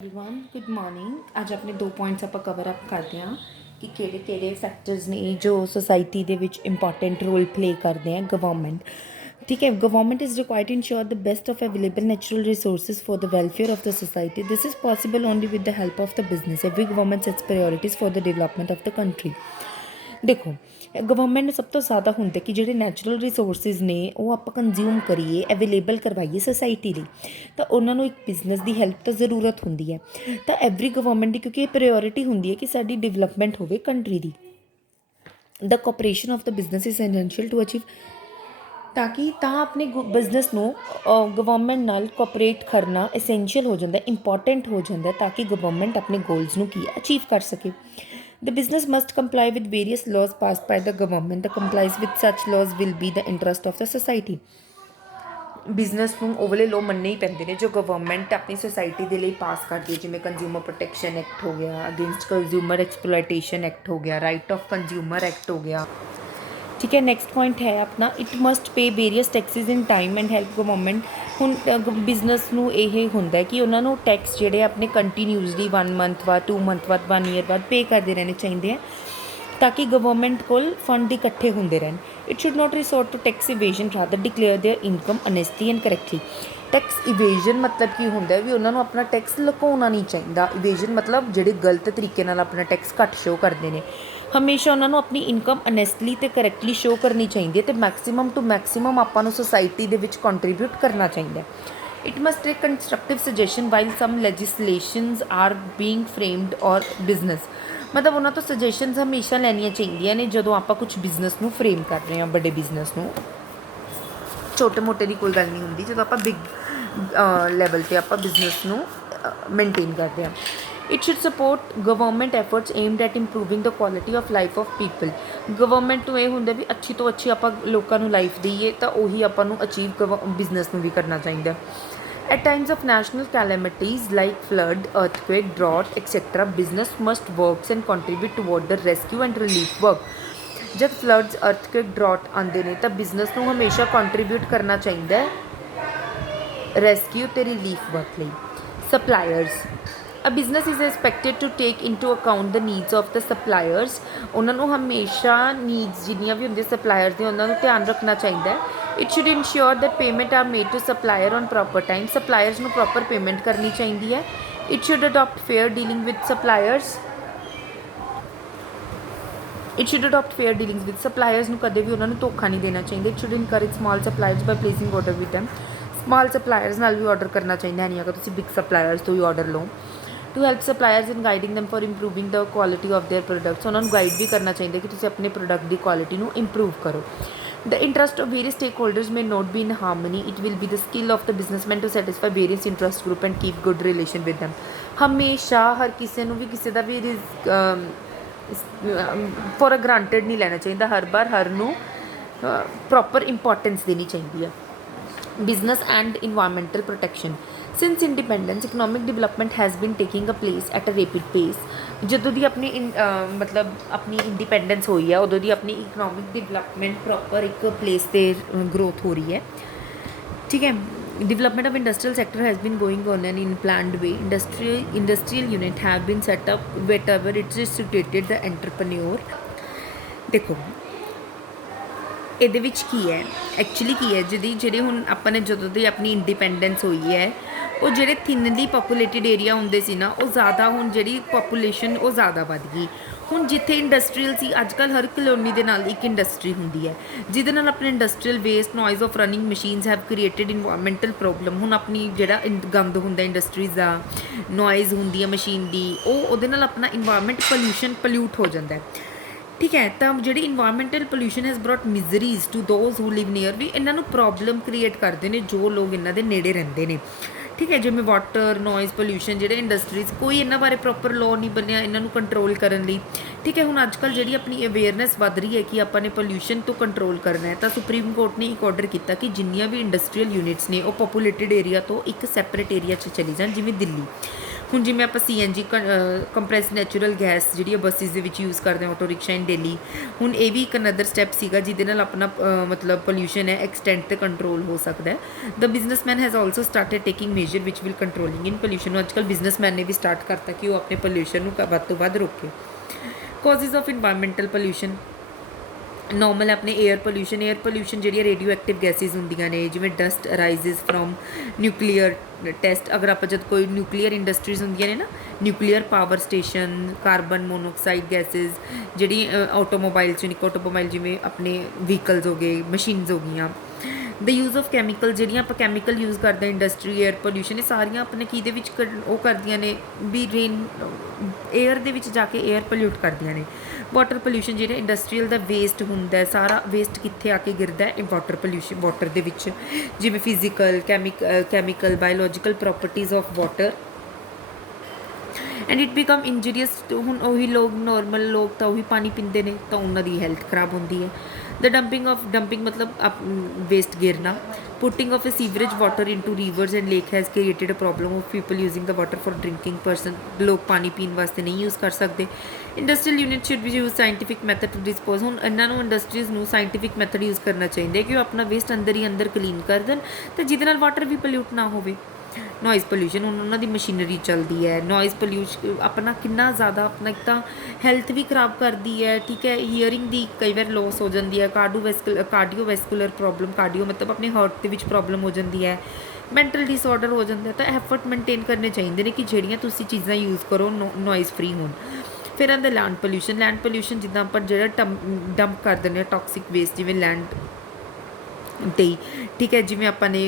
Everyone good morning. ਅੱਜ ਆਪਣੇ ਦੋ ਪੁਆਇੰਟਸ ਆਪਾਂ ਕਵਰ ਅਪ ਕਰਦੇ ਹਾਂ ਕਿ ਕਿਹੜੇ ਫੈਕਟਰਸ ਨੇ ਜੋ ਸੋਸਾਇਟੀ ਦੇ ਵਿੱਚ ਇੰਪੋਰਟੈਂਟ ਰੋਲ ਪਲੇ ਕਰਦੇ ਆ। ਗਵਰਨਮੈਂਟ, ਠੀਕ ਹੈ, government is required to insure the best of available natural resources for the welfare of the society. This is possible only with the help of the business. Every government sets priorities for the development of the country. देखो, government ਨੂੰ ਸਭ ਤੋਂ ਜ਼ਿਆਦਾ ਹੁੰਦਾ ਕਿ ਜਿਹੜੇ natural resources ਨੇ ਉਹ ਆਪਾਂ ਕੰਜ਼ਿਊਮ ਕਰੀਏ, ਅਵੇਲੇਬਲ ਕਰਵਾਈਏ ਸੋਸਾਇਟੀ ਲਈ, ਤਾਂ ਉਹਨਾਂ ਨੂੰ ਇੱਕ ਬਿਜ਼ਨਸ ਦੀ ਹੈਲਪ ਤਾਂ ਜ਼ਰੂਰਤ ਹੁੰਦੀ ਹੈ। ਤਾਂ ਐਵਰੀ ਗਵਰਨਮੈਂਟ ਦੀ ਕਿਉਂਕਿ ਇਹ ਪ੍ਰਾਇਓਰਿਟੀ ਹੁੰਦੀ ਹੈ ਕਿ ਸਾਡੀ ਡਿਵੈਲਪਮੈਂਟ ਹੋਵੇ ਕੰਟਰੀ ਦੀ। The cooperation of the business is essential to achieve, ਤਾਂ ਕਿ ਆਪਣੇ ਬਿਜ਼ਨਸ ਨੂੰ ਗਵਰਨਮੈਂਟ ਨਾਲ ਕੋਆਪਰੇਟ ਕਰਨਾ ਐਸੈਂਸ਼ੀਅਲ ਹੋ ਜਾਂਦਾ, ਇੰਪੋਰਟੈਂਟ ਹੋ ਜਾਂਦਾ, ਤਾਂ ਕਿ ਗਵਰਨਮੈਂਟ ਆਪਣੇ ਗੋਲਸ ਨੂੰ ਕੀ ਅਚੀਵ ਕਰ ਸਕੇ। The business must comply with various laws passed by the government. The compliance with such laws will be the interest of the society. Business ਨੂੰ ਉਹ ਵਾਲੇ ਲੋ ਮੰਨਣੇ ਹੀ ਪੈਂਦੇ ਨੇ ਜੋ ਗਵਰਨਮੈਂਟ ਆਪਣੀ ਸੁਸਾਇਟੀ ਦੇ ਲਈ ਪਾਸ ਕਰਦੀ ਹੈ, ਜਿਵੇਂ ਕੰਜ਼ਿਊਮਰ ਪ੍ਰੋਟੈਕਸ਼ਨ ਐਕਟ ਹੋ ਗਿਆ, ਅਗੇਂਸਟ ਕੰਜ਼ਿਊਮਰ ਐਕਸਪਲੋਇਟੇਸ਼ਨ ਐਕਟ ਹੋ ਗਿਆ, ਰਾਈਟ ਆਫ ਕੰਜ਼ਿਊਮਰ ਐਕਟ ਹੋ ਗਿਆ। ਠੀਕ ਹੈ, ਨੈਕਸਟ ਪੁਆਇੰਟ ਹੈ ਆਪਣਾ it must pay various Texas in time and help government. ਹੁਣ ਬਿਜ਼ਨਸ ਨੂੰ ਇਹ ਹੁੰਦਾ ਕਿ ਉਹਨਾਂ ਨੂੰ ਟੈਕਸ ਜਿਹੜੇ ਆਪਣੇ ਕੰਟੀਨਿਊਸਲੀ 1 ਮੰਥ ਬਾਅਦ, 2 ਮੰਥ ਬਾਅਦ, 1 ਈਅਰ ਬਾਅਦ ਪੇ ਕਰਦੇ ਰਹਿਣੇ ਚਾਹੀਦੇ ਆ, ਤਾਂ ਕਿ ਗਵਰਨਮੈਂਟ ਕੋਲ ਫੰਡ ਇਕੱਠੇ ਹੁੰਦੇ ਰਹਿਣ। It should not resort to tax evasion, rather declare their income honestly and correctly. Tax evasion ਮਤਲਬ ਕੀ ਹੁੰਦਾ ਵੀ ਉਹਨਾਂ ਨੂੰ ਆਪਣਾ ਟੈਕਸ ਲੁਕਾਉਣਾ ਨਹੀਂ ਚਾਹੀਦਾ। ਇਵੇਜਨ ਮਤਲਬ ਜਿਹੜੇ ਗਲਤ ਤਰੀਕੇ ਨਾਲ ਆਪਣਾ ਟੈਕਸ ਘੱਟ ਸ਼ੋਅ ਕਰਦੇ ਨੇ, ਹਮੇਸ਼ਾ ਉਹਨਾਂ ਨੂੰ ਆਪਣੀ ਇਨਕਮ ਅਨੈਸਟਲੀ ਅਤੇ ਕਰੈਕਟਲੀ ਸ਼ੋਅ ਕਰਨੀ ਚਾਹੀਦੀ ਹੈ, ਅਤੇ ਮੈਕਸੀਮਮ ਟੂ ਮੈਕਸੀਮਮ ਆਪਾਂ ਨੂੰ ਸੁਸਾਇਟੀ ਦੇ ਵਿੱਚ ਕੰਟਰੀਬਿਊਟ ਕਰਨਾ ਚਾਹੀਦਾ। It must take constructive suggestion while some legislations are being framed or business, ਮਤਲਬ ਉਹਨਾਂ ਤੋਂ ਸੁਜੈਸ਼ਨਸ ਹਮੇਸ਼ਾ ਲੈਣੀਆਂ ਚਾਹੀਦੀਆਂ ਨੇ ਜਦੋਂ ਆਪਾਂ ਕੁਛ ਬਿਜ਼ਨਸ ਨੂੰ ਫਰੇਮ ਕਰ ਰਹੇ ਹਾਂ। ਵੱਡੇ ਬਿਜ਼ਨਸ ਨੂੰ, ਛੋਟੇ ਮੋਟੇ ਦੀ ਕੋਈ ਗੱਲ ਨਹੀਂ ਹੁੰਦੀ ਜਦੋਂ ਆਪਾਂ ਬਿਗ ਲੈਵਲ 'ਤੇ ਆਪਾਂ ਬਿਜ਼ਨਸ ਨੂੰ ਮੇਨਟੇਨ ਕਰਦੇ ਹਾਂ। It should support government efforts aimed at improving the quality of life of people. Government ਨੂੰ ਇਹ ਹੁੰਦਾ ਵੀ ਅੱਛੀ ਤੋਂ ਅੱਛੀ ਆਪਾਂ ਲੋਕਾਂ ਨੂੰ ਲਾਈਫ ਦੇਈਏ, ਤਾਂ ਉਹੀ ਆਪਾਂ ਨੂੰ ਅਚੀਵ ਬਿਜ਼ਨਸ ਨੂੰ ਵੀ ਕਰਨਾ ਚਾਹੀਦਾ। At times of national calamities like flood, earthquake, drought, etc., business must work and contribute toward the rescue and relief work. जब फ्लड्स, अर्थक्वेक, ड्रॉट आते हैं तो बिजनेस को हमेशा कंट्रीब्यूट करना चाहिए रेस्क्यू तो रिलीफ वर्क लिए। Suppliers, a business is expected to take into account the needs of the suppliers. उन्होंने हमेशा नीड्स जिन्नियां भी होंगे सप्लायर्स दी उन्होंने ध्यान रखना चाहिए। It should ensure that payment are made to supplier on proper time. Suppliers को प्रॉपर पेमेंट करनी चाहिए है। It should adopt fair dealing with suppliers. It should adopt fair dealings with suppliers ਨੂੰ ਕਦੇ ਵੀ ਉਹਨਾਂ ਨੂੰ ਧੋਖਾ ਨਹੀਂ ਦੇਣਾ ਚਾਹੀਦਾ। It should encourage small suppliers by placing order with them। Small suppliers ਨਾਲ ਵੀ ਆਰਡਰ ਕਰਨਾ ਚਾਹੀਦਾ, ਨਹੀਂ ਅਗਰ ਤੁਸੀਂ ਬਿਗ ਸਪਲਾਇਰਸ ਤੋਂ ਹੀ ਆਰਡਰ ਲਓ। To help suppliers in guiding them for improving the quality of their products. ਉਹਨਾਂ ਨੂੰ ਗਾਈਡ ਵੀ ਕਰਨਾ ਚਾਹੀਦਾ ਕਿ ਤੁਸੀਂ ਆਪਣੇ ਪ੍ਰੋਡਕਟ ਦੀ ਕੁਆਲਿਟੀ ਨੂੰ ਇੰਪਰੂਵ ਕਰੋ। The interest of various stakeholders may not be in harmony. It will be the skill of the businessman to satisfy various interest group and keep good relation with them। ਹਮੇਸ਼ਾ ਹਰ ਕਿਸੇ ਨੂੰ ਵੀ ਕਿਸੇ ਦਾ ਵੀ for granted ਨਹੀਂ ਲੈਣਾ ਚਾਹੀਦਾ। ਹਰ ਵਾਰ ਹਰ ਨੂੰ proper importance ਦੇਣੀ ਚਾਹੀਦੀ ਹੈ। Business and environmental protection, since independence economic development has been taking a place at a rapid pace. ਜਦੋਂ ਦੀ ਆਪਣੀ ਮਤਲਬ ਆਪਣੀ ਇੰਡੀਪੈਂਡੈਂਸ ਹੋਈ ਹੈ ਉਦੋਂ ਦੀ ਆਪਣੀ ਇਕਨੋਮਿਕ ਡਿਵੈਲਪਮੈਂਟ ਪ੍ਰੋਪਰ ਇੱਕ ਪਲੇਸ 'ਤੇ ਗਰੋਥ ਹੋ ਰਹੀ ਹੈ। ठीक है, development of industrial sector has been going on in planned way। industrial unit have been set up wherever it is situated the entrepreneur। देखो ਇਹਦੇ ਵਿੱਚ ਕੀ ਹੈ ਐਕਚੁਅਲੀ ਕੀ ਹੈ, ਜਿਹੜੀ ਹੁਣ ਆਪਾਂ ਨੇ ਜਦੋਂ ਦੀ ਆਪਣੀ ਇੰਡੀਪੈਂਡੈਂਸ ਹੋਈ ਹੈ ਉਹ ਜਿਹੜੇ ਥਿਨਲੀ ਪੋਪੂਲੇਟਿਡ ਏਰੀਆ ਹੁੰਦੇ ਸੀ ਨਾ ਉਹ ਜ਼ਿਆਦਾ, ਹੁਣ ਜਿਹੜੀ ਪੋਪੂਲੇਸ਼ਨ ਉਹ ਜ਼ਿਆਦਾ ਵੱਧ ਗਈ। ਹੁਣ ਜਿੱਥੇ ਇੰਡਸਟਰੀਅਲ ਸੀ, ਅੱਜ ਕੱਲ੍ਹ ਹਰ ਕਲੋਨੀ ਦੇ ਨਾਲ ਇੱਕ ਇੰਡਸਟਰੀ ਹੁੰਦੀ ਹੈ, ਜਿਹਦੇ ਨਾਲ ਆਪਣੇ industrial waste, noise of running machines have created environmental problem. ਹੁਣ ਆਪਣੀ ਜਿਹੜਾ ਗੰਦ ਹੁੰਦਾ ਇੰਡਸਟਰੀਜ਼ ਦਾ, ਨੋਇਜ਼ ਹੁੰਦੀ ਹੈ ਮਸ਼ੀਨ ਦੀ, ਉਹਦੇ ਨਾਲ ਆਪਣਾ ਇਨਵਾਇਰਮੈਂਟ ਪੋਲਿਊਟ ਹੋ ਜਾਂਦਾ ਹੈ। ਠੀਕ ਹੈ, ਤਾਂ ਜਿਹੜੀ environmental pollution has brought miseries to those who live near, ਵੀ ਇਹਨਾਂ ਨੂੰ ਪ੍ਰੋਬਲਮ ਕ੍ਰੀਏਟ ਕਰਦੇ ਨੇ ਜੋ ਲੋਕ ਇਹਨਾਂ ਦੇ ਨੇੜੇ ਰਹਿੰਦੇ ਨੇ। ਠੀਕ ਹੈ, ਜਿਵੇਂ ਵਾਟਰ, ਨੋਇਜ਼ ਪੋਲਿਊਸ਼ਨ, ਜਿਹੜੇ ਇੰਡਸਟਰੀਜ਼, ਕੋਈ ਇਹਨਾਂ ਬਾਰੇ ਪ੍ਰੋਪਰ ਲਾਅ ਨਹੀਂ ਬਣਿਆ ਇਹਨਾਂ ਨੂੰ ਕੰਟਰੋਲ ਕਰਨ ਲਈ। ਠੀਕ ਹੈ, ਹੁਣ ਅੱਜ ਕੱਲ੍ਹ ਜਿਹੜੀ ਆਪਣੀ ਅਵੇਅਰਨੈਸ ਵੱਧ ਰਹੀ ਹੈ ਕਿ ਆਪਾਂ ਨੇ ਪੋਲਿਊਸ਼ਨ ਤੋਂ ਕੰਟਰੋਲ ਕਰਨਾ ਹੈ, ਤਾਂ ਸੁਪਰੀਮ ਕੋਰਟ ਨੇ ਇੱਕ ਆਰਡਰ ਕੀਤਾ ਕਿ ਜਿੰਨੀਆਂ ਵੀ ਇੰਡਸਟਰੀਅਲ ਯੂਨਿਟਸ ਨੇ ਉਹ ਪੋਪੂਲੇਟਿਡ ਏਰੀਆ ਤੋਂ ਇੱਕ ਸੈਪਰੇਟ ਏਰੀਆ 'ਚ ਚਲੀ ਜਾਣ, ਜਿਵੇਂ ਦਿੱਲੀ। ਹੁਣ ਜਿਵੇਂ ਆਪਾਂ CNG ਕੰਪਰੈਸਡ ਨੈਚੁਰਲ ਗੈਸ ਜਿਹੜੀ ਆ ਬੱਸਿਸ ਦੇ ਵਿੱਚ ਯੂਜ਼ ਕਰਦੇ ਹਾਂ ਆਟੋ ਰਿਕਸ਼ਾ ਇਨ ਦਿੱਲੀ, ਹੁਣ ਇਹ ਵੀ ਇੱਕ ਅਨਦਰ ਸਟੈਪ ਸੀਗਾ ਜਿਹਦੇ ਨਾਲ ਆਪਣਾ ਮਤਲਬ ਪੋਲਿਊਸ਼ਨ ਹੈ ਐਕਸਟੈਂਟ ਤੇ ਕੰਟਰੋਲ ਹੋ ਸਕਦਾ ਹੈ। The businessman has also started taking major which will controlling in pollution ਨੂੰ। ਅੱਜ ਕੱਲ੍ਹ ਬਿਜ਼ਨਸਮੈਨ ਨੇ ਵੀ ਸਟਾਰਟ ਕਰਤਾ ਕਿ ਉਹ ਆਪਣੇ ਪੋਲਿਊਸ਼ਨ ਨੂੰ ਵੱਧ ਤੋਂ ਵੱਧ ਰੋਕੇ। ਕਾਜ਼ਿਜ਼ ਆਫ ਇਨਵਾਇਰਮੈਂਟਲ ਪੋਲਿਊਸ਼ਨ ਨੋਰਮਲ ਆਪਣੇ ਏਅਰ ਪੋਲਿਊਸ਼ਨ ਜਿਹੜੀਆਂ ਰੇਡੀਓ ਐਕਟਿਵ ਗੈਸਿਸ ਹੁੰਦੀਆਂ ਨੇ, ਜਿਵੇਂ ਡਸਟ ਅਰਾਈਜ਼ਿਸ ਫਰੋਮ ਨਿਊਕਲੀਅਰ ਟੈਸਟ। ਅਗਰ ਆਪਾਂ ਜਦ ਕੋਈ ਨਿਊਕਲੀਅਰ ਇੰਡਸਟਰੀਜ਼ ਹੁੰਦੀਆਂ ਨੇ ਨਾ, nuclear power station, carbon monoxide gases ਜਿਹੜੀ ਆਟੋਮੋਬਾਈਲ 'ਚ ਆਟੋਮੋਬਾਈਲ ਜਿਵੇਂ ਆਪਣੇ ਵਹੀਕਲਸ ਹੋ ਗਏ, ਮਸ਼ੀਨਸ ਹੋ ਗਈਆਂ। ਦ ਯੂਜ਼ ਆਫ ਕੈਮੀਕਲ ਜਿਹੜੀਆਂ ਆਪਾਂ ਕੈਮੀਕਲ ਯੂਜ਼ ਕਰਦੇ ਹਾਂ ਇੰਡਸਟਰੀ, ਏਅਰ ਪੋਲਿਊਸ਼ਨ, ਇਹ ਸਾਰੀਆਂ ਆਪਣੇ ਕਿਹਦੇ ਵਿੱਚ ਉਹ ਕਰਦੀਆਂ ਨੇ ਵੀ ਏਅਰ ਦੇ ਵਿੱਚ ਜਾ ਕੇ ਏਅਰ ਪੋਲਿਊਟ ਕਰਦੀਆਂ ਨੇ। ਵਾਟਰ ਪੋਲਿਊਸ਼ਨ ਜਿਹੜਾ ਇੰਡਸਟਰੀਅਲ ਦਾ ਵੇਸਟ ਹੁੰਦਾ, ਸਾਰਾ ਵੇਸਟ ਕਿੱਥੇ ਆ ਕੇ ਗਿਰਦਾ ਹੈ? ਵਾਟਰ ਪੋਲਿਊਸ਼ਨ ਵਾਟਰ ਦੇ ਵਿੱਚ, ਜਿਵੇਂ physical chemical biological properties of water and it become injurious. ਹੁਣ ਉਹੀ ਲੋਕ ਨੋਰਮਲ ਲੋਕ ਤਾਂ ਉਹੀ ਪਾਣੀ ਪੀਂਦੇ ਨੇ ਤਾਂ ਉਹਨਾਂ ਦੀ ਹੈਲਥ ਖਰਾਬ ਹੁੰਦੀ ਹੈ। ਦ ਡੰਪਿੰਗ ਮਤਲਬ ਵੇਸਟ ਗਿਰਨਾ। Putting of a sewerage water into rivers and lake has created a problem of people using the water for drinking person. ਲੋਕ ਪਾਣੀ ਪੀਣ ਵਾਸਤੇ ਨਹੀਂ ਯੂਜ਼ ਕਰ ਸਕਦੇ। Industrial unit should be use scientific method to dispose. ਹੁਣ ਇਹਨਾਂ ਨੂੰ ਇੰਡਸਟਰੀਜ਼ ਨੂੰ ਸਾਇੰਟੀਫਿਕ ਮੈਥਡ ਯੂਜ਼ ਕਰਨਾ ਚਾਹੀਦਾ ਕਿ ਉਹ ਆਪਣਾ ਵੇਸਟ ਅੰਦਰ ਹੀ ਅੰਦਰ ਕਲੀਨ ਕਰ ਦੇਣ ਅਤੇ ਜਿਹਦੇ ਨਾਲ ਵਾਟਰ ਵੀ ਪੋਲਿਊਟ ਨਾ ਹੋਵੇ। ਨੋਇਜ਼ ਪੋਲਿਊਸ਼ਨ, ਹੁਣ ਉਹਨਾਂ ਦੀ ਮਸ਼ੀਨਰੀ ਚੱਲਦੀ ਹੈ। ਨੋਇਜ਼ ਪੋਲਿਊਸ਼ਨ ਆਪਣਾ ਕਿੰਨਾ ਜ਼ਿਆਦਾ ਆਪਣਾ ਇੱਕ ਤਾਂ ਹੈਲਥ ਵੀ ਖਰਾਬ ਕਰਦੀ ਹੈ, ਠੀਕ ਹੈ। ਹੀਅਰਿੰਗ ਦੀ ਕਈ ਵਾਰ ਲੋਸ ਹੋ ਜਾਂਦੀ ਹੈ। ਕਾਰਡੀਓਵੈਸਕੂਲਰ ਪ੍ਰੋਬਲਮ, ਕਾਰਡੀਓ ਮਤਲਬ ਆਪਣੇ ਹਾਰਟ ਦੇ ਵਿੱਚ ਪ੍ਰੋਬਲਮ ਹੋ ਜਾਂਦੀ ਹੈ। ਮੈਂਟਲ ਡਿਸਆਰਡਰ ਹੋ ਜਾਂਦਾ। ਤਾਂ ਐਫਰਟ ਮੇਨਟੇਨ ਕਰਨੇ ਚਾਹੀਦੇ ਨੇ ਕਿ ਜਿਹੜੀਆਂ ਤੁਸੀਂ ਚੀਜ਼ਾਂ ਯੂਜ਼ ਕਰੋ ਨੋਇਜ਼ ਫਰੀ ਹੋਣ। ਫਿਰ ਆਉਂਦਾ ਲੈਂਡ ਪੋਲਿਊਸ਼ਨ ਜਿੱਦਾਂ ਆਪਾਂ ਜਿਹੜਾ ਡੰਪ ਕਰ ਦਿੰਦੇ ਹਾਂ ਟੌਕਸਿਕ ਵੇਸਟ, ਜਿਵੇਂ ਲੈਂਡ 'ਤੇ ਹੀ, ਠੀਕ ਹੈ। ਜਿਵੇਂ ਆਪਾਂ ਨੇ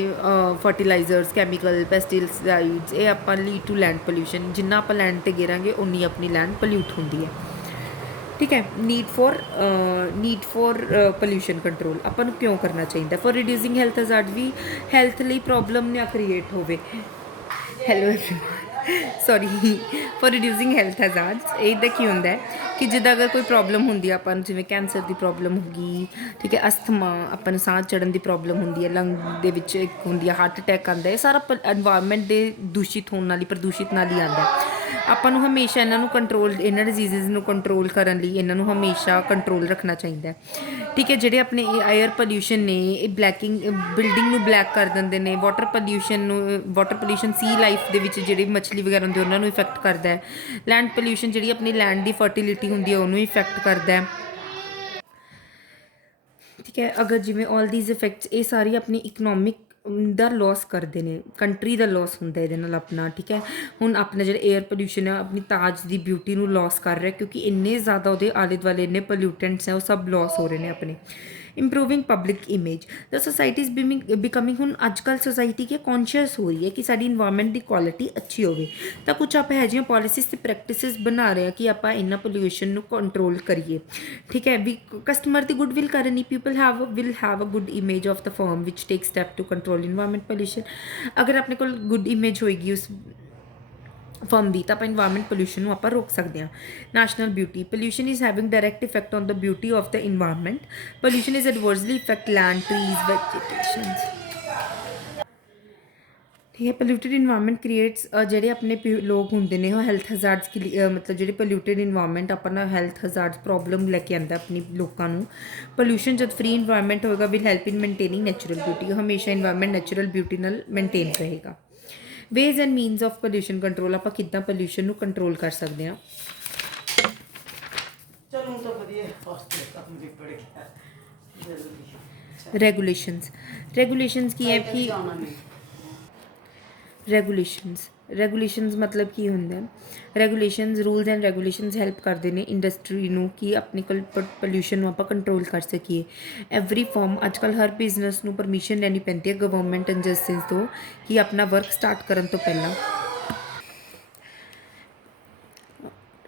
ਫਰਟੀਲਾਈਜ਼ਰਸ, ਕੈਮੀਕਲ, ਪੈਸਟੀਸਾਈਡਸ, ਇਹ ਆਪਾਂ ਲੀਡ ਟੂ ਲੈਂਡ ਪੋਲਿਊਸ਼ਨ। ਜਿੰਨਾ ਆਪਾਂ ਲੈਂਡ 'ਤੇ ਗਿਰਾਂਗੇ ਉਨੀ ਆਪਣੀ ਲੈਂਡ ਪੋਲਿਊਟ ਹੁੰਦੀ ਹੈ, ਠੀਕ ਹੈ। ਨੀਡ ਫॉर ਪੋਲਿਊਸ਼ਨ ਕੰਟਰੋਲ ਆਪਾਂ ਨੂੰ ਕਿਉਂ ਕਰਨਾ ਚਾਹੀਦਾ? ਫॉर ਰਿਡਿਊਸਿੰਗ ਹੈਲਥ ਹਜ਼ਾਰਡ, ਵੀ ਹੈਲਥ ਲਈ ਪ੍ਰੋਬਲਮ ਨਾ ਕ੍ਰੀਏਟ ਹੋਵੇ। Hello sorry, for reducing health hazards. ਇਹਦਾ ਕੀ ਹੁੰਦਾ ਹੈ ਕਿ ਜਿੱਦਾਂ ਅਗਰ ਕੋਈ ਪ੍ਰੋਬਲਮ ਹੁੰਦੀ ਆ ਆਪਾਂ ਨੂੰ, ਜਿਵੇਂ ਕੈਂਸਰ ਦੀ ਪ੍ਰੋਬਲਮ ਹੋ ਗਈ, ਠੀਕ ਹੈ, ਅਸਥਮਾ, ਆਪਾਂ ਨੂੰ ਸਾਹ ਚੜ੍ਹਨ ਦੀ ਪ੍ਰੋਬਲਮ ਹੁੰਦੀ ਹੈ, ਲੰਗ ਦੇ ਵਿੱਚ ਇੱਕ ਹੁੰਦੀ ਹੈ, ਹਾਰਟ ਅਟੈਕ ਆਉਂਦਾ, ਇਹ ਸਾਰਾ ਇਨਵਾਇਰਮੈਂਟ ਦੇ ਦੂਸ਼ਿਤ ਹੋਣ ਨਾਲ ਹੀ, ਪ੍ਰਦੂਸ਼ਿਤ ਨਾਲ ਹੀ ਆਉਂਦਾ। ਆਪਾਂ ਨੂੰ ਹਮੇਸ਼ਾ ਇਹਨਾਂ ਨੂੰ ਕੰਟਰੋਲ, ਇਹਨਾਂ ਡਿਜ਼ੀਜ਼ਜ਼ ਨੂੰ ਕੰਟਰੋਲ ਕਰਨ ਲਈ ਇਹਨਾਂ ਨੂੰ ਹਮੇਸ਼ਾ ਕੰਟਰੋਲ ਰੱਖਣਾ ਚਾਹੀਦਾ, ਠੀਕ ਹੈ। ਜਿਹੜੇ ਆਪਣੇ ਏਅਰ ਪੋਲਿਊਸ਼ਨ ਨੇ, ਇਹ ਬਿਲਡਿੰਗ ਨੂੰ ਬਲੈਕ ਕਰ ਦਿੰਦੇ ਨੇ। ਵਾਟਰ ਪੋਲਿਊਸ਼ਨ ਸੀ ਲਾਈਫ ਦੇ ਵਿੱਚ ਜਿਹੜੀ ਮੱਛਲੀ ਵਗੈਰਾ ਹੁੰਦੀ ਉਹਨਾਂ ਨੂੰ ਇਫੈਕਟ ਕਰਦਾ ਹੈ। ਲੈਂਡ ਪੋਲਿਊਸ਼ਨ ਜਿਹੜੀ ਆਪਣੀ ਲੈਂਡ ਦੀ ਫਰਟੀਲਿਟੀ ਹੁੰਦੀ ਹੈ ਉਹਨੂੰ ਇਫੈਕਟ ਕਰਦਾ ਹੈ, ਠੀਕ ਹੈ। ਅਗਰ ਜਿਵੇਂ ਆਲ ਦੀਜ਼ ਇਫੈਕਟਸ, ਇਹ ਸਾਰੀ ਆਪਣੀ ਇਕਨੋਮਿਕ ਦਾ ਲੋਸ ਕਰਦੇ ਨੇ, ਕੰਟਰੀ ਦਾ ਲੋਸ ਹੁੰਦਾ ਇਹਦੇ ਨਾਲ ਆਪਣਾ, ਠੀਕ ਹੈ। ਹੁਣ ਆਪਣਾ ਜਿਹੜਾ ਏਅਰ ਪੋਲਿਊਸ਼ਨ ਹੈ ਆਪਣੀ ਤਾਜ ਦੀ ਬਿਊਟੀ ਨੂੰ ਲੋਸ ਕਰ ਰਿਹਾ, ਕਿਉਂਕਿ ਇੰਨੇ ਜ਼ਿਆਦਾ ਉਹਦੇ ਆਲੇ ਦੁਆਲੇ ਇੰਨੇ ਪੋਲਿਊਟੈਂਟਸ ਹੈ, ਉਹ ਸਭ ਲੋਸ ਹੋ ਰਹੇ ਨੇ ਆਪਣੇ। Improving public image, the society is becoming, ਹੁਣ ਅੱਜ ਕੱਲ੍ਹ ਸੋਸਾਇਟੀ ਕੀ ਕੌਨਸ਼ੀਅਸ ਹੋ ਰਹੀ ਹੈ ਕਿ ਸਾਡੀ ਇਨਵਾਇਰਮੈਂਟ ਦੀ ਕੁਆਲਿਟੀ ਅੱਛੀ ਹੋਵੇ। ਤਾਂ ਕੁਛ ਆਪਾਂ ਇਹੋ ਜਿਹੀਆਂ ਪੋਲਿਸੀਜ਼ ਅਤੇ ਪ੍ਰੈਕਟਿਸਿਸ ਬਣਾ ਰਹੇ ਹਾਂ ਕਿ ਆਪਾਂ ਇਹਨਾਂ ਪੋਲਿਊਸ਼ਨ ਨੂੰ ਕੰਟਰੋਲ ਕਰੀਏ, ਠੀਕ ਹੈ। ਵੀ ਕਸਟਮਰ ਦੀ ਗੁੱਡ ਵਿਲ ਕਰਨੀ, people will have a good image of the firm which take step to control environment pollution. ਅਗਰ ਆਪਣੇ ਕੋਲ ਗੁੱਡ ਇਮੇਜ ਹੋਏਗੀ ਉਸ ਫਰਮ ਦੀ ਤਾਂ ਆਪਾਂ ਇਨਵਾਇਰਮੈਂਟ ਪੋਲਿਊਸ਼ਨ ਨੂੰ ਆਪਾਂ ਰੋਕ ਸਕਦੇ ਹਾਂ। National beauty, pollution is having direct effect on the beauty of the environment. Pollution is adversely effect land, trees, vegetations, ਠੀਕ ਹੈ। ਪੋਲਿਊਟਡ ਇਨਵਾਇਰਮੈਂਟ ਕ੍ਰੀਏਟਸ, ਜਿਹੜੇ ਆਪਣੇ ਲੋਕ ਹੁੰਦੇ ਨੇ ਉਹ ਹੈਲਥ ਹਜ਼ਾਰਡਸ ਮਤਲਬ ਜਿਹੜੇ ਪੋਲਿਊਟਡ ਇਨਵਾਇਰਮੈਂਟ ਆਪਣਾ ਹੈਲਥ ਹਜ਼ਾਰਡਸ ਪ੍ਰੋਬਲਮ ਲੈ ਕੇ ਆਉਂਦਾ ਆਪਣੀ ਲੋਕਾਂ ਨੂੰ। ਪੋਲਿਊਸ਼ਨ ਜਦ ਫ੍ਰੀ ਇਨਵਾਇਰਮੈਂਟ ਹੋਏਗਾ will help in maintaining natural beauty, ਹਮੇਸ਼ਾ ਇਨਵਾਇਰਮੈਂਟ ਨੈਚੁਰਲ ਬਿਊਟੀ ਨਾਲ ਮੇਨਟੇਨ ਰਹੇਗਾ। Ways and means of pollution control, ਆਪਾਂ ਕਿੱਦਾਂ ਪੋਲਿਊਸ਼ਨ ਨੂੰ ਕੰਟਰੋਲ ਕਰ ਸਕਦੇ ਹਾਂ? ਚਲੋ ਤਾਂ ਵਧੀਆ ਫਾਸਟ ਕੰਮ ਵੀ ਪੜ ਗਿਆ ਜਲਦੀ। ਰੈਗੂਲੇਸ਼ਨਸ ਕੀ ਹੈ ਕਿ ਰੈਗੂਲੇਸ਼ਨਸ ਮਤਲਬ ਕੀ ਹੁੰਦਾ? Regulations, rules and regulations help ਕਰਦੇ ਨੇ ਇੰਡਸਟਰੀ ਨੂੰ ਕਿ ਆਪਣੇ ਕੋਲ ਪੋਲਿਊਸ਼ਨ ਨੂੰ ਆਪਾਂ ਕੰਟਰੋਲ ਕਰ ਸਕੀਏ। ਐਵਰੀ ਫਰਮ, ਅੱਜ ਕੱਲ੍ਹ ਹਰ ਬਿਜ਼ਨਸ ਨੂੰ ਪਰਮਿਸ਼ਨ ਲੈਣੀ ਪੈਂਦੀ ਹੈ ਗਵਰਨਮੈਂਟ ਏਜੰਸੀਜ਼ ਤੋਂ ਕਿ ਆਪਣਾ ਵਰਕ ਸਟਾਰਟ ਕਰਨ ਤੋਂ ਪਹਿਲਾਂ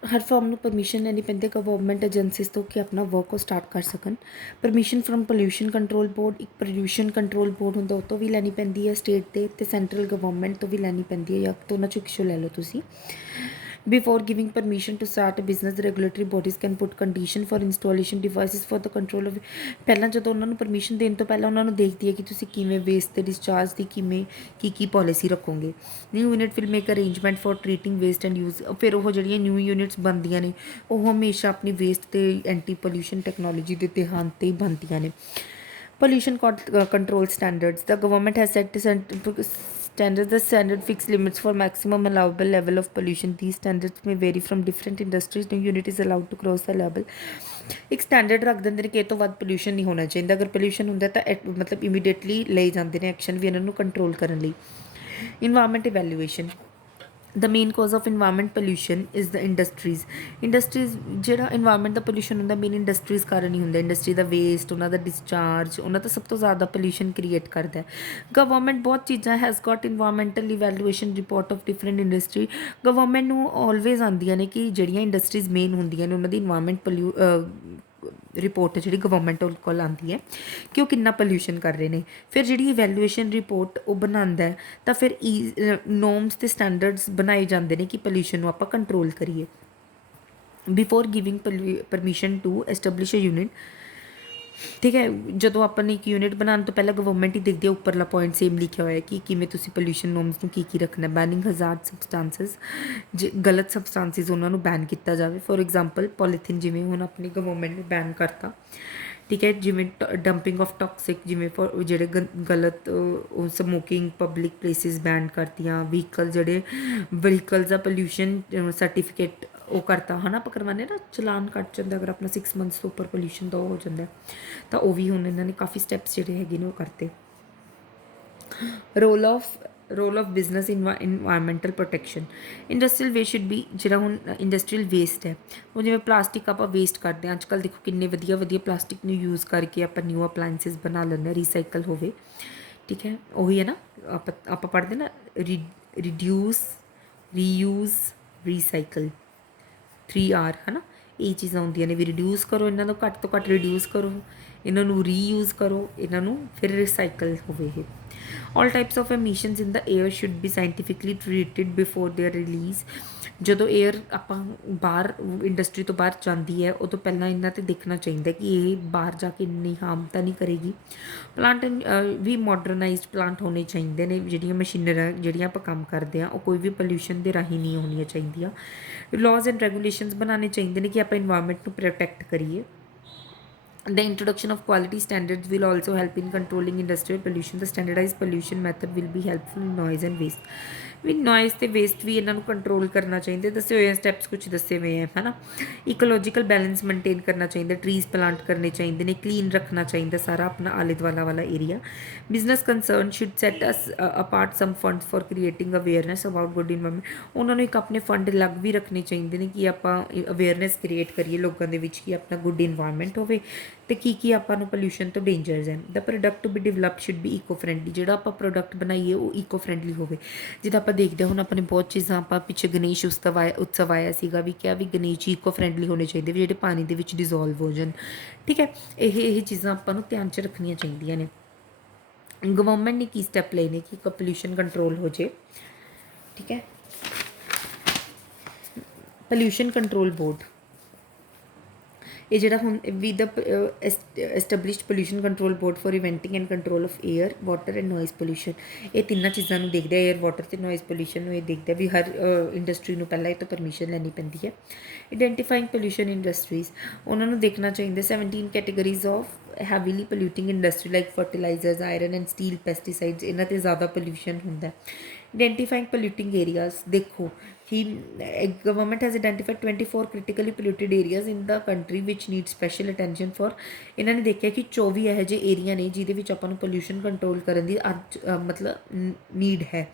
ਹਰ ਫਰਮ ਨੂੰ ਪਰਮਿਸ਼ਨ ਲੈਣੀ ਪੈਂਦੀ ਹੈ ਗਵਰਨਮੈਂਟ ਏਜੰਸੀਜ਼ ਤੋਂ ਕਿ ਆਪਣਾ ਵਰਕ ਉਹ ਸਟਾਰਟ ਕਰ ਸਕਣ। Permission from pollution control board, ਇੱਕ ਪੋਲਿਊਸ਼ਨ ਕੰਟਰੋਲ ਬੋਰਡ ਹੁੰਦਾ, ਉਹ ਤੋਂ ਵੀ ਲੈਣੀ ਪੈਂਦੀ ਹੈ ਸਟੇਟ ਦੇ, ਅਤੇ ਸੈਂਟਰਲ ਗਵਰਨਮੈਂਟ ਤੋਂ ਵੀ ਲੈਣੀ ਪੈਂਦੀ ਹੈ, ਜਾਂ ਦੋਨਾਂ 'ਚੋਂ ਕਿਸੇ ਲੈ ਲਓ ਤੁਸੀਂ। Before giving permission to start a business, the regulatory bodies can put condition for installation devices for the control of ਪਹਿਲਾਂ ਜਦੋਂ ਉਹਨਾਂ ਨੂੰ ਪਰਮਿਸ਼ਨ ਦੇਣ ਤੋਂ ਪਹਿਲਾਂ ਉਹਨਾਂ ਨੂੰ ਦੇਖਦੀ ਹੈ ਕਿ ਤੁਸੀਂ ਕਿਵੇਂ ਵੇਸਟ ਤੇ ਡਿਸਚਾਰਜ ਦੀ ਕਿਵੇਂ ਕੀ ਪਾਲਿਸੀ ਰੱਖੋਗੇ। New unit will make arrangement for treating waste and use. ਫਿਰ ਉਹ ਜਿਹੜੀਆਂ ਨਿਊ ਯੂਨਿਟਸ ਬਣਦੀਆਂ ਨੇ ਉਹ ਹਮੇਸ਼ਾ ਆਪਣੀ ਵੇਸਟ ਤੇ ਐਂਟੀ ਪੋਲਿਊਸ਼ਨ ਟੈਕਨੋਲੋਜੀ ਦੇ ਧਿਆਨ 'ਤੇ ਹੀ ਬਣਦੀਆਂ ਨੇ। Pollution control standards. The government has set standards. The standard fixed limits for maximum allowable level of pollution. These standards may vary from different industries. No unit is allowed to cross the level. ਇੱਕ standard ਰੱਖ ਦਿੰਦੇ ਨੇ ਕਿ ਇਹ ਤੋਂ ਵੱਧ pollution ਨਹੀਂ ਹੋਣਾ ਚਾਹੀਦਾ। ਅਗਰ ਪੋਲਿਊਸ਼ਨ ਹੁੰਦਾ ਤਾਂ ਮਤਲਬ ਇਮੀਡੀਏਟਲੀ ਲਏ ਜਾਂਦੇ ਨੇ ਐਕਸ਼ਨ ਵੀ ਇਹਨਾਂ ਨੂੰ ਕੰਟਰੋਲ ਕਰਨ ਲਈ। Environment evaluation. The main cause of environment pollution is the industries ਜਿਹੜਾ environment ਦਾ pollution ਹੁੰਦਾ ਮੇਨ ਇੰਡਸਟਰੀਜ਼ ਕਾਰਨ ਹੀ ਹੁੰਦਾ। ਇੰਡਸਟਰੀ ਦਾ ਵੇਸਟ ਉਹਨਾਂ ਦਾ ਡਿਸਚਾਰਜ ਉਹਨਾਂ ਦਾ ਸਭ ਤੋਂ ਜ਼ਿਆਦਾ pollution ਕ੍ਰੀਏਟ ਕਰਦਾ ਹੈ। ਗਵਰਨਮੈਂਟ ਬਹੁਤ ਚੀਜ਼ਾਂ has got environmental evaluation report of different industry। Government ਨੂੰ ਆਲਵੇਜ਼ ਆਉਂਦੀਆਂ ਨੇ ਕਿ ਜਿਹੜੀਆਂ ਇੰਡਸਟਰੀਜ਼ ਮੇਨ ਹੁੰਦੀਆਂ ਨੇ ਉਹਨਾਂ ਦੀ environment ਰਿਪੋਰਟ ਜਿਹੜੀ ਗਵਰਨਮੈਂਟ ਕੋਲ ਆਉਂਦੀ ਹੈ ਕਿ ਉਹ ਕਿੰਨਾ ਪੋਲਿਊਸ਼ਨ ਕਰ ਰਹੇ ਨੇ। ਫਿਰ ਜਿਹੜੀ ਇਵੈਲੂਏਸ਼ਨ ਰਿਪੋਰਟ ਉਹ ਬਣਾਉਂਦਾ ਤਾਂ ਫਿਰ ਨੋਰਮਸ ਤੇ ਸਟੈਂਡਰਡਸ ਬਣਾਏ ਜਾਂਦੇ ਨੇ ਕਿ ਪੋਲਿਊਸ਼ਨ ਨੂੰ ਆਪਾਂ ਕੰਟਰੋਲ ਕਰੀਏ। Before giving permission to establish a unit, ਠੀਕ ਹੈ, ਜਦੋਂ ਆਪਾਂ ਨੇ ਇੱਕ ਯੂਨਿਟ ਬਣਾਉਣ ਤੋਂ ਪਹਿਲਾਂ ਗਵਰਨਮੈਂਟ ਹੀ ਦੇਖਦੀ ਹੈ ਉੱਪਰਲਾ ਪੁਆਇੰਟ ਸੇਮ ਲਿਖਿਆ ਹੋਇਆ ਕਿ ਕਿਵੇਂ ਤੁਸੀਂ ਪੋਲਿਊਸ਼ਨ ਨੋਰਮਸ ਨੂੰ ਕੀ ਰੱਖਣਾ। ਬੈਨਿੰਗ ਹਜ਼ਾਰਡ ਸਬਸਟੈਂਸਸ, ਜੇ ਗਲਤ ਸਬਸਟੈਂਸਿਸ ਉਹਨਾਂ ਨੂੰ ਬੈਨ ਕੀਤਾ ਜਾਵੇ। ਫੋਰ ਐਗਜ਼ਾਮਪਲ ਪੋਲੀਥੀਨ ਜਿਵੇਂ ਹੁਣ ਆਪਣੀ ਗਵਰਨਮੈਂਟ ਨੇ ਬੈਨ ਕਰਤਾ, ਠੀਕ ਹੈ, ਜਿਵੇਂ ਡੰਪਿੰਗ ਆਫ ਟੌਕਸਿਕ, ਜਿਵੇਂ ਫੋਰ ਜਿਹੜੇ ਗਲਤ ਸਮੋਕਿੰਗ ਪਬਲਿਕ ਪਲੇਸਿਸ ਬੈਨ ਕਰਤੀਆਂ। ਵਹੀਕਲਸ ਦਾ ਪੋਲਿਊਸ਼ਨ ਸਰਟੀਫਿਕੇਟ ਉਹ ਕਰਤਾ ਹੈ ਨਾ, ਆਪਾਂ ਕਰਵਾਉਂਦੇ ਨਾ ਚਲਾਨ ਕੱਟ ਜਾਂਦਾ ਅਗਰ ਆਪਣਾ 6 ਮੰਥਸ ਤੋਂ ਉੱਪਰ ਪੋਲਿਊਸ਼ਨ ਦਾ ਉਹ ਹੋ ਜਾਂਦਾ ਤਾਂ ਉਹ ਵੀ ਹੁਣ ਇਹਨਾਂ ਨੇ ਕਾਫੀ ਸਟੈਪਸ ਜਿਹੜੇ ਹੈਗੇ ਨੇ ਉਹ ਕਰਤੇ। Role of business environmental protection. Industrial waste should be, ਜਿਹੜਾ ਹੁਣ ਇੰਡਸਟਰੀਅਲ ਵੇਸਟ ਹੈ ਉਹ ਜਿਵੇਂ ਪਲਾਸਟਿਕ ਆਪਾਂ ਵੇਸਟ ਕਰਦੇ ਹਾਂ ਅੱਜ ਕੱਲ੍ਹ, ਦੇਖੋ ਕਿੰਨੇ ਵਧੀਆ ਪਲਾਸਟਿਕ ਨੂੰ ਯੂਜ਼ ਕਰਕੇ ਆਪਾਂ ਨਿਊ ਅਪਲਾਇੰਸਿਸ ਬਣਾ ਲੈਂਦੇ ਹਾਂ, ਰੀਸਾਈਕਲ ਹੋਵੇ, ਠੀਕ ਹੈ। ਉਹੀ ਹੈ ਨਾ ਆਪਾਂ ਪੜ੍ਹਦੇ ਨਾ ਰਿਡਿਊਸ, ਰੀਯੂਜ਼, ਰੀਸਾਈਕਲ, 3R ਹੈ ਨਾ, ਇਹ ਚੀਜ਼ਾਂ ਹੁੰਦੀਆਂ ਨੇ ਵੀ ਰਿਡਿਊਸ ਕਰੋ ਇਹਨਾਂ ਨੂੰ, ਘੱਟ ਤੋਂ ਘੱਟ ਰਿਡਿਊਸ ਕਰੋ, ਇਹਨਾਂ ਨੂੰ ਰੀਯੂਜ਼ ਕਰੋ, ਇਹਨਾਂ ਨੂੰ ਫਿਰ ਰੀਸਾਈਕਲ ਹੋਵੇ ਇਹ। All types of emissions in the air should be scientifically treated before their release। ਜਦੋਂ 에ਅਰ ਆਪਾਂ ਬਾਹਰ ਇੰਡਸਟਰੀ ਤੋਂ ਬਾਹਰ ਜਾਂਦੀ ਹੈ ਉਹ ਤੋਂ ਪਹਿਲਾਂ ਇਹਨਾਂ 'ਤੇ ਦੇਖਣਾ ਚਾਹੀਦਾ ਕਿ ਇਹ ਬਾਹਰ ਜਾ ਕੇ ਇੰਨੀ ਹਾਰਮ ਤਾਂ ਨਹੀਂ ਕਰੇਗੀ। ਪਲਾਂਟ ਵੀ ਮਾਡਰਨਾਈਜ਼ਡ ਪਲਾਂਟ ਹੋਣੇ ਚਾਹੀਦੇ ਨੇ, ਜਿਹੜੀਆਂ ਮਸ਼ੀਨਰਾਂ ਜਿਹੜੀਆਂ ਆਪਾਂ ਕੰਮ ਕਰਦੇ ਹਾਂ ਉਹ ਕੋਈ ਵੀ ਪੋਲਿਊਸ਼ਨ ਦੇ ਰਾਹੀਂ ਨਹੀਂ ਹੋਣੀਆਂ ਚਾਹੀਦੀਆਂ। ਲਾਜ਼ ਐਂਡ ਰੈਗੂਲੇਸ਼ਨਸ ਬਣਾਉਣੇ ਚਾਹੀਦੇ ਨੇ ਕਿ ਆਪਾਂ ਇਨਵਾਇਰਨਮੈਂਟ ਨੂੰ ਪ੍ਰੋਟੈਕਟ ਕਰੀਏ। The introduction of quality standards will also help in controlling industrial pollution। The standardized pollution method will be helpful in noise and waste। ਵੀ ਨੋਇਜ਼ ਤੇ ਵੇਸਟ ਵੀ ਇਹਨਾਂ ਨੂੰ ਕੰਟਰੋਲ ਕਰਨਾ ਚਾਹੀਦਾ। ਦੱਸੇ ਹੋਏ ਸਟੈਪਸ ਕੁਝ ਦੱਸੇ ਹੋਏ ਹੈ ਨਾ। ਇਕੋਲੋਜੀਕਲ ਬੈਲੈਂਸ ਮੇਨਟੇਨ ਕਰਨਾ ਚਾਹੀਦਾ, ਟਰੀਜ਼ ਪਲਾਂਟ ਕਰਨੇ ਚਾਹੀਦੇ ਨੇ, ਕਲੀਨ ਰੱਖਣਾ ਚਾਹੀਦਾ ਸਾਰਾ ਆਪਣਾ ਆਲੇ ਦੁਆਲਾ ਵਾਲਾ area. Business concern should set as apart some funds for creating awareness about good environment. ਉਹਨਾਂ ਨੂੰ ਇੱਕ ਆਪਣੇ ਫੰਡ ਅਲੱਗ ਵੀ ਰੱਖਣੇ ਚਾਹੀਦੇ ਨੇ ਕਿ ਆਪਾਂ ਅਵੇਅਰਨੈਸ ਕ੍ਰੀਏਟ ਕਰੀਏ ਲੋਕਾਂ ਦੇ ਵਿੱਚ ਕਿ ਆਪਣਾ ਗੁੱਡ ਇਨਵਾਇਰਨਮੈਂਟ ਹੋਵੇ ਤੇ ਕੀ ਆਪਾਂ ਨੂੰ ਪੋਲਿਊਸ਼ਨ ਤੋਂ ਡੇਂਜਰਸ ਹੈ। The product to be develop should be eco friendly. ਜਿਹੜਾ ਆਪਾਂ ਪ੍ਰੋਡਕਟ ਬਣਾਈਏ ਉਹ ਇਕੋ ਫਰੈਂਡਲੀ ਹੋਵੇ। ਜਿੱਦਾਂ ਆਪਾਂ ਦੇਖਦੇ ਹੁਣ ਆਪਣੇ ਬਹੁਤ ਚੀਜ਼ਾਂ ਆਪਾਂ ਪਿੱਛੇ ਗਣੇਸ਼ ਉਤਸਵ ਆਇਆ ਸੀਗਾ ਵੀ ਕਿਹਾ ਵੀ ਗਣੇਸ਼ ਜੀ ਇਕੋ ਫਰੈਂਡਲੀ ਹੋਣੇ ਚਾਹੀਦੇ ਵੀ ਜਿਹੜੇ ਪਾਣੀ ਦੇ ਵਿੱਚ ਡਿਜ਼ੋਲਵ ਹੋ ਜਾਣ, ਠੀਕ ਹੈ। ਇਹ ਚੀਜ਼ਾਂ ਆਪਾਂ ਨੂੰ ਧਿਆਨ 'ਚ ਰੱਖਣੀਆਂ ਚਾਹੀਦੀਆਂ ਨੇ। ਗਵਰਨਮੈਂਟ ਨੇ ਕੀ ਸਟੈਪ ਲਏ ਨੇ ਕਿ ਪੋਲਿਊਸ਼ਨ ਕੰਟਰੋਲ ਹੋ ਜੇ, ਠੀਕ ਹੈ। ਪੋਲਿਊਸ਼ਨ ਕੰਟਰੋਲ ਬੋਰਡ, ਇਹ ਜਿਹੜਾ ਹੁਣ with established pollution control board for preventing and control of air, water and noise pollution. ਇਹ ਤਿੰਨਾਂ ਚੀਜ਼ਾਂ ਨੂੰ ਦੇਖਦਾ, ਏਅਰ, ਵਾਟਰ ਤੇ ਨੋਇਜ਼ ਪੋਲਿਊਸ਼ਨ ਨੂੰ ਇਹ ਦੇਖਦਾ ਵੀ ਹਰ ਇੰਡਸਟਰੀ ਨੂੰ ਪਹਿਲਾਂ ਇਹ ਤੋਂ ਪਰਮਿਸ਼ਨ ਲੈਣੀ ਪੈਂਦੀ ਹੈ। ਆਈਡੈਂਟੀਫਾਈਂਗ ਪੋਲਿਊਸ਼ਨ ਇੰਡਸਟਰੀਜ਼, ਉਹਨਾਂ ਨੂੰ ਦੇਖਣਾ ਚਾਹੀਦਾ 17 categories of heavily polluting industry like fertilisers, iron and steel, pesticides, ਇਹਨਾਂ 'ਤੇ ਜ਼ਿਆਦਾ ਪੋਲਿਊਸ਼ਨ ਹੁੰਦਾ। ਆਈਡੈਂਟੀਫਾਈਂਗ ਪੋਲਿਊਟਿੰਗ ਏਰੀਆਜ਼, ਦੇਖੋ ਕਿ government has identified 24 critically polluted areas in the country which need special attention for। ਇਹਨਾਂ ਨੇ ਦੇਖਿਆ ਕਿ 24 ਇਹੋ ਜਿਹੇ ਏਰੀਆ ਨੇ ਜਿਹਦੇ ਵਿੱਚ ਆਪਾਂ ਨੂੰ ਪੋਲਿਊਸ਼ਨ ਕੰਟਰੋਲ ਕਰਨ ਦੀ ਮਤਲਬ ਨੀਡ ਹੈ।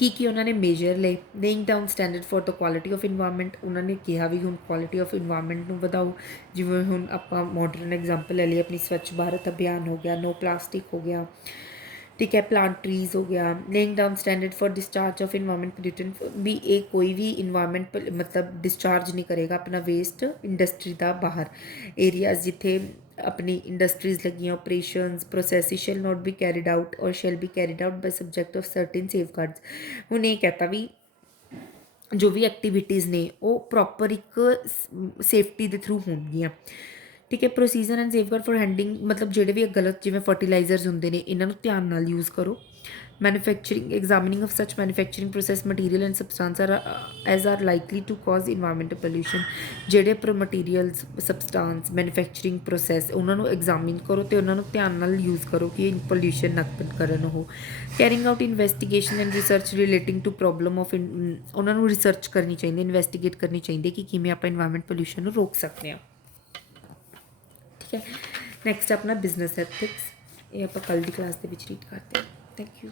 ਕੀ ਉਹਨਾਂ ਨੇ ਮੇਜਰ ਲਏ। ਲੇਇੰਗ down standard for the quality of environment, ਉਹਨਾਂ ਨੇ ਕਿਹਾ ਵੀ ਹੁਣ ਕੁਆਲਿਟੀ ਆਫ ਇਨਵਾਇਰਨਮੈਂਟ ਨੂੰ ਵਧਾਓ। ਜਿਵੇਂ ਹੁਣ ਆਪਾਂ ਮਾਡਰਨ ਐਗਜ਼ਾਮਪਲ ਲੈ ਲਈ ਆਪਣੀ ਸਵੱਛ ਭਾਰਤ ਅਭਿਆਨ ਹੋ ਗਿਆ, ਨੋ ਪਲਾਸਟਿਕ ਹੋ ਗਿਆ, ਠੀਕ ਹੈ, ਪਲਾਂਟ ਟਰੀਜ਼ ਹੋ ਗਿਆ। Laying down standard for discharge of environment pollutant, ਵੀ ਇਹ ਕੋਈ ਵੀ ਇਨਵਾਇਰਨਮੈਂਟ ਮਤਲਬ ਡਿਸਚਾਰਜ ਨਹੀਂ ਕਰੇਗਾ ਆਪਣਾ ਵੇਸਟ ਇੰਡਸਟਰੀ ਦਾ ਬਾਹਰ। ਏਰੀਆਜ਼ ਜਿੱਥੇ ਆਪਣੀ ਇੰਡਸਟਰੀਜ਼ ਲੱਗੀਆਂ, operations processes shall not be carried out or shall be carried out by subject of certain safeguards. ਹੁਣ ਇਹ ਕਹਤਾ ਵੀ ਜੋ ਵੀ ਐਕਟੀਵਿਟੀਜ਼ ਨੇ ਉਹ ਪ੍ਰੋਪਰ ਇੱਕ ਸੇਫਟੀ ਦੇ ਥਰੂ ਹੋਣਗੀਆਂ। ਠੀਕ ਹੈ। Procedure and safeguard for handling ਮਤਲਬ ਜਿਹੜੇ ਵੀ ਗਲਤ ਜਿਵੇਂ ਫਰਟੀਲਾਈਜ਼ਰਸ ਹੁੰਦੇ ਨੇ ਇਹਨਾਂ ਨੂੰ ਧਿਆਨ ਨਾਲ ਯੂਜ਼ ਕਰੋ। Manufacturing examining of such manufacturing process material and substance are likely to cause environmental pollution. ਜਿਹੜੇ ਮਟੀਰੀਅਲਸ ਸਬਸਟੈਂਸ ਮੈਨੂਫੈਕਚਰਿੰਗ ਪ੍ਰੋਸੈਸ ਉਹਨਾਂ ਨੂੰ ਐਗਜ਼ਾਮਿਨ ਕਰੋ ਅਤੇ ਉਹਨਾਂ ਨੂੰ ਧਿਆਨ ਨਾਲ ਯੂਜ਼ ਕਰੋ ਕਿ ਪੋਲਿਊਸ਼ਨ ਨਾ ਕਰਨ। ਉਹ carrying out investigation and research relating to problem of ਉਹਨਾਂ ਨੂੰ ਰਿਸਰਚ ਕਰਨੀ ਚਾਹੀਦੀ, ਇਨਵੈਸਟੀਗੇਟ ਕਰਨੀ ਚਾਹੀਦੀ ਕਿ ਕਿਵੇਂ ਆਪਾਂ ਇਨਵਾਇਰਮੈਂਟ ਪੋਲਿਊਸ਼ਨ ਨੂੰ ਰੋਕ ਸਕਦੇ ਹਾਂ। ਠੀਕ ਹੈ। ਨੈਕਸਟ ਆਪਣਾ ਬਿਜ਼ਨਸ ਐਥਿਕਸ, ਇਹ ਆਪਾਂ ਕੱਲ੍ਹ ਦੀ ਕਲਾਸ ਦੇ ਵਿੱਚ ਰੀਡ ਕਰਦੇ ਹਾਂ। Thank you.